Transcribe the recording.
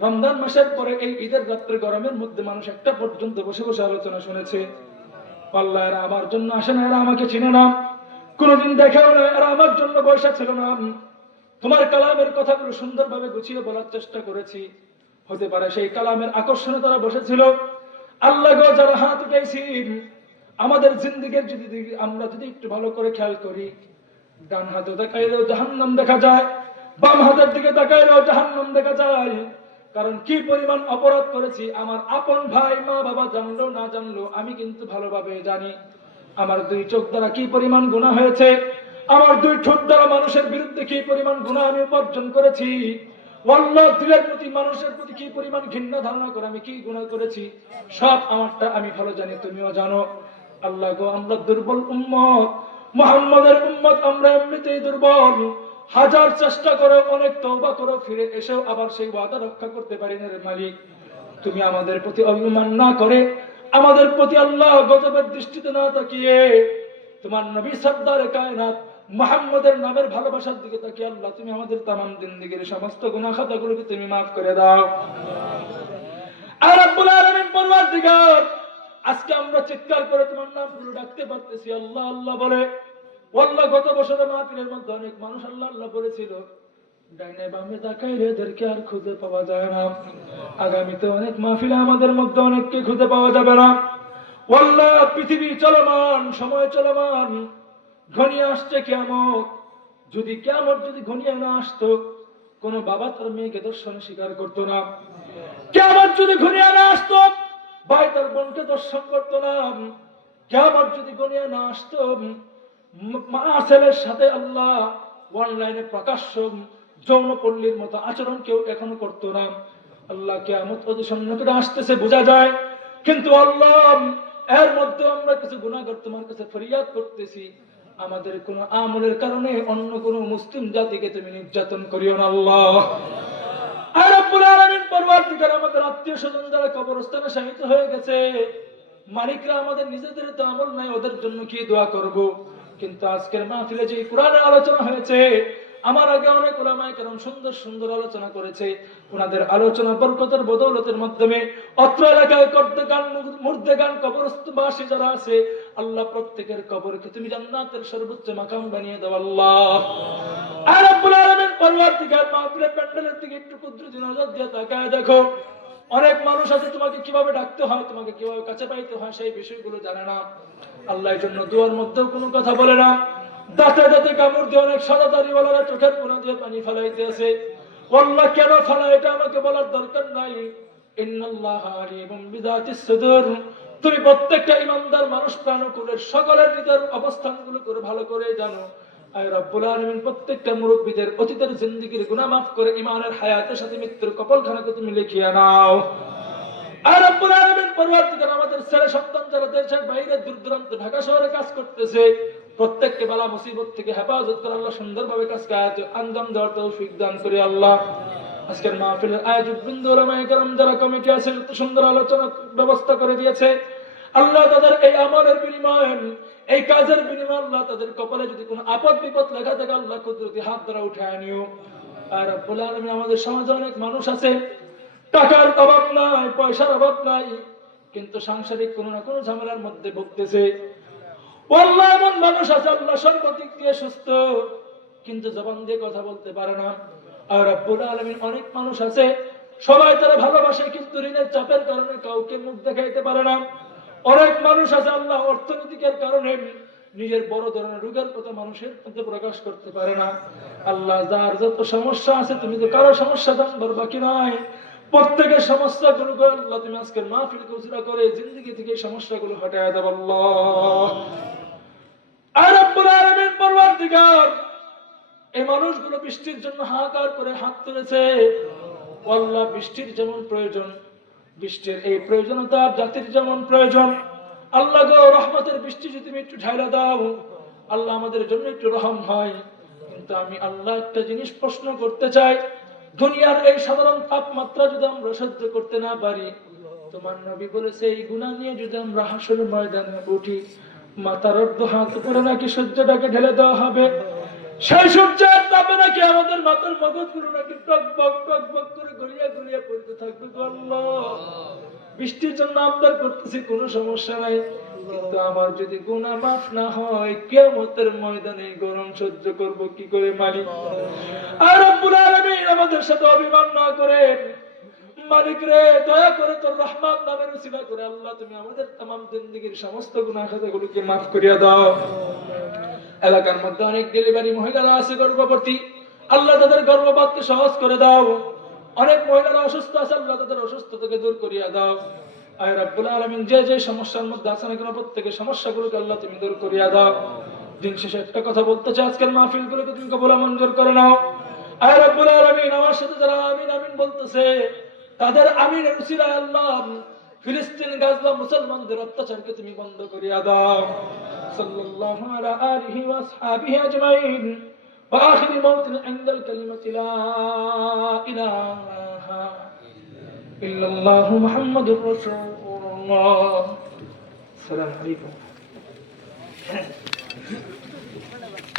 রমজান মাসের পরে এই ঈদের রাত্রে গরমের মধ্যে মানুষ একটা পর্যন্ত বসে বসে আলোচনা শুনেছে। আল্লাহ, এরা আমার জন্য আসে না, এরা আমাকে চিনে না, কোনদিন দেখেও না, এরা আমার জন্য বসা ছিল না। তোমার কালামের কথাগুলো সুন্দরভাবে গুছিয়ে বলার চেষ্টা করেছি, হতে পারে সেই কালামের আকর্ষণে তারা বসেছিল। আল্লাহ গো, যারা হাত উঠাইছি, আমাদের জিন্দেগীর যদি আমরা যদি একটু ভালো করে খেয়াল করি, ডান হাতে তাকাইলেও জাহান্নাম দেখা যায়, বাম হাতের দিকে তাকাইলেও জাহান্নাম দেখা যায়। কারণ কি পরিমাণ অপরাধ করেছি, আমার আপন ভাই মা বাবা জানলো না জানলো, আমি কিন্তু ভালোভাবে জানি। আমার দুই চোখ দ্বারা কি পরিমাণ গুনাহ হয়েছে, আমার দুই ঠোঁট দ্বারা মানুষের বিরুদ্ধে কি পরিমাণ গুনাহ আমি উপার্জন করেছি। আল্লাহ, দিলের প্রতি মানুষের প্রতি কি পরিমাণ ঘৃণা ধারণা করে আমি কি গুনাহ করেছি, সব আমারটা আমি ভালো জানি, তুমিও জানো। আল্লাহ গো, আমরা দুর্বল উম্মত, মুহাম্মাদের উম্মত, আমরা এমনিতেই দুর্বল। হাজার চেষ্টা করে, অনেক তওবা করে, ফিরে এসেও আবার সেই ওয়াদা রক্ষা করতে পারি না রে মালিক। তুমি আমাদের প্রতি অভিমান না করে, আমাদের প্রতি আল্লাহ গজবের দৃষ্টিতে না তাকিয়ে, তোমার নবী সরদারে কায়নাত মুহাম্মাদের নামের ভালোবাসার দিকে তাকিয়ে আল্লাহ তুমি আমাদের তামাম জিন্দেগীর সমস্ত গুনাহ খাতাগুলোকে তুমি মাফ করে দাও। আর রব্বুল আলামিন পরওয়ারদিগার, আজকে আমরা চিৎকার করে তোমার নামগুলো ডাকতে পারতেছি আল্লাহ আল্লাহ বলে। আল্লাহ, গত বছরের মাহফিলের মধ্যে অনেক মানুষ আল্লাহ আল্লাহ বলেছিল, ডাইনে বামে তাকাইলে এদেরকে আর খুঁজে পাওয়া যায় না। আগামীতে অনেক মাহফিলে আমাদের মধ্যে অনেককে খুঁজে পাওয়া যাবে না। আল্লাহ, পৃথিবী চলমান, সময় চলমান, ঘনিয়ে আসছে কিয়ামত। যদি কিয়ামত যদি ঘনিয়ে না আসতো, কোন বাবা তার মেয়েকে দর্শন স্বীকার করতো না। কিয়ামত যদি ঘনিয়ে না আসতো, ভাই তার বোনকে দর্শন করতো না। কিয়ামত যদি ঘনিয়ে না আসতো, মা ছেলের সাথে আল্লাহ অনলাইনে প্রকাশ্য যৌনপল্লীর মতো আচরণ কেউ এখনো করতো না। আল্লাহ, কিয়ামত অতি সন্নিকটে আসতেছে বোঝা যায়, কিন্তু আল্লাহ এর মধ্যে আমরা কিছু গুনাহগার তোমার কাছে ফরিয়াদ করতেছি। আমাদের কোন আমলের কারণে অন্য কোন মুসলিম জাতিকে তুমি নির্যাতন করিও না আল্লাহ। আর রব্বুল আলামিন পরওয়ারদিগার, আমাদের আত্মীয় স্বজন যারা কবরস্থানে শায়িত হয়ে গেছে, মালিকরা আমাদের নিজেদের তো আমল নাই, ওদের জন্য কি দোয়া করব। কিন্তু আজকের মাহফিলে যে কোরআনের আলোচনা হয়েছে, আমার আগে অনেক উলামায়ে কেরাম সুন্দর সুন্দর আলোচনা করেছে। ওনাদের আলোচনা বরকতের বদৌলতের মাধ্যমে অত্র এলাকায় কর্দগান মুর্দেগান কবরবাসী যারা আছে, আল্লাহ প্রত্যেকের কবরকে তুমি জান্নাতের সর্বোচ্চ মাকাম বানিয়ে দাও আল্লাহ। আর রব্বুল আলামিন পরওয়ারদিগার, মাহফিলের প্যান্ডেলের দিকে একটু কুদরতি নজর দিয়ে তাকায় দেখো। অনেক মানুষ আছে তোমাকে কিভাবে ডাকতে হয়, তোমাকে কিভাবে কাছে পাইতে হয়, সেই বিষয়গুলো জানে না। আল্লাহ এর জন্য দুয়ার মধ্যেও কোনো কথা বলে না। দাঁতে দাঁতে কামড় দিয়ে অনেক সাদাদারি ওয়ালারা চোখের কোণা দিয়ে পানি ফেলাইতে আছে। আল্লাহ কেন ফেলা, এটা আমাকে বলার দরকার নাই। ইন্নাল্লাহা আলিমুম বিযাতিস সুদূর, তুমি প্রত্যেকটা ঈমানদার মানুষ প্রাণকুলের সকলের হৃদয়ের অবস্থানগুলো করে ভালো করে জানো। আয় রব্বুল আলামিন, প্রত্যেকটা মুরব্বিদের অতীতের জিন্দেগীর গুনাহ মাফ করে ঈমানের হায়াতের সাথে মৃত্যুর কপালখানাকে তুমি লিখিয়ে নাও। আর রব্বুল আলামিন পরওয়ারদিগার, আমাদের ছেলে সন্তান যারা দেশের বাইরে দূর দূরান্ত ঢাকা শহরে কাজ করতেছে, প্রত্যেককে বালা মুসিবত থেকে হেফাজত করে আল্লাহ সুন্দরভাবে কাজকে আঞ্জাম দেওয়ার তৌফিক দান করে আল্লাহ। আজকের মাহফিলের আয়োজক বৃন্দ, উলামায়ে কেরাম যারা কমিটি আছে, এত সুন্দর আলোচনা ব্যবস্থা করে দিয়েছে আল্লাহ, তাদের এই আমলের বিনিময়ে, এই কাজের বিনিময়ে আল্লাহ তাদের কপালে যদি কোনো আপদ বিপদ লেখা থাকে আল্লাহ কুদরতি হাত দ্বারা উঠায় নিও। আর রব্বুল আলামিন, আমাদের সমাজে অনেক মানুষ আছে, টাকার অভাব নাই, পয়সার অভাব নাই, কিন্তু সাংসারিক কোনো না কোনো ঝামেলার মধ্যে ভুগতেছে। আল্লাহ, এমন মানুষ আছে আল্লাহ সর্বদিক দিয়ে সুস্থ, কিন্তু জবান দিয়ে কথা বলতে পারে না। আর রব্বুল আলামিন, অনেক মানুষ আছে সবাই তারা ভালোবাসে, কিন্তু ঋণের চাপের কারণে কাউকে মুখ দেখাইতে পারে না। অনেক মানুষ আছে আল্লাহ অর্থনৈতিকের কারণে নিজের বড় ধরনের রোগের কথা মানুষের মধ্যে প্রকাশ করতে পারে না। আল্লাহ, যার যত সমস্যা আছে, তুমি তো কারো সমস্যা জানবার বাকি নাই। প্রত্যেকের সমস্যাগুলো আল্লাহ তুমি আজকের মাহফিলকে উসিলা করে জিন্দেগি থেকে এই সমস্যাগুলো হটায় দাও আল্লাহ। আর রব্বুল আলামিন পরওয়ারদিগার, এই মানুষগুলো বৃষ্টির জন্য হাহাকার করে হাত তুলেছে। আল্লাহ, বৃষ্টির যেমন প্রয়োজন, বৃষ্টির এই প্রয়োজনতা জাতির যেমন প্রয়োজন, আল্লাহ গো, রহমতের বৃষ্টি যদি তুমি একটু ঢাইলা দাও, আল্লাহ আমাদের জন্য একটু রহম হয়। কিন্তু আমি আল্লাহ একটা জিনিস প্রশ্ন করতে চাই, দুনিয়ার এই সাধারণ তাপমাত্রা যদি আমরা সহ্য করতে না পারি, তোমার নবী বলেছে এই গুনাহ নিয়ে যদি আমরা হাসরের ময়দানে উঠি, মাথার অর্ধ হাত উপরে নাকি সূর্যটাকে ঢেলে দেওয়া হবে, সেই সূর্যের তাপে নাকি আমাদের মাথার মগজগুলো নাকি টকবক টকবক করে গলিয়া গলিয়া পড়তে থাকবে। গো আল্লাহ, বৃষ্টির জন্য আবদার করতেছি, কোনো সমস্যা নাই, কিন্তু আমার যদি গুনাহ মাফ না হয় কিয়ামতের ময়দানে গরম সহ্য করব কি করে মালিক? আর রব্বুল আলামিন আমাদের সাথে অভিমান না করে, মালিক রে দয়া করে তোর রহমান নামের উসিলা করে আল্লাহ তুমি আমাদের तमाम জিন্দেগীর সমস্ত গুনাহ খাতাগুলোকে মাফ করিয়া দাও। এলাকার মধ্যে অনেক ডেলিভারি মহিলারা আছে গর্ভবতী, আল্লাহ তাদের গর্ভপাতকে সহজ করে দাও। অনেক মহিলারা অসুস্থ আছে, আল্লাহ তাদের অসুস্থতাকে দূর করিয়া দাও। আয় রব্বুল আলামিন, যে যে সমস্যার মধ্যে আছে না কেন প্রত্যেকের সমস্যাগুলোকে আল্লাহ তুমি দূর করিয়া দাও। দিন শেষে একটা কথা বলতে চাই, আজকের মাহফিলগুলোকে তুমি কবুল মঞ্জুর করে নাও। আয় রব্বুল আলামিন, আমার সাথে যারা আমিন আমিন বলতেছে তাদের আমিনের উসিলায় আল্লাহ ফিলিস্তিন গাজা মুসলমানদের অত্যাচারকে তুমি বন্ধ করিয়া দাও। সাল্লাল্লাহু আলা আলিহি ওয়া আসহাবিহি আজমাইন ওয়া আখিরি মাউতিনা ইনদাল কালিমাতি লা ইলাহা ইল্লাল্লাহু মুহাম্মাদুর রাসূলুল্লাহ। আসসালামু আলাইকুম।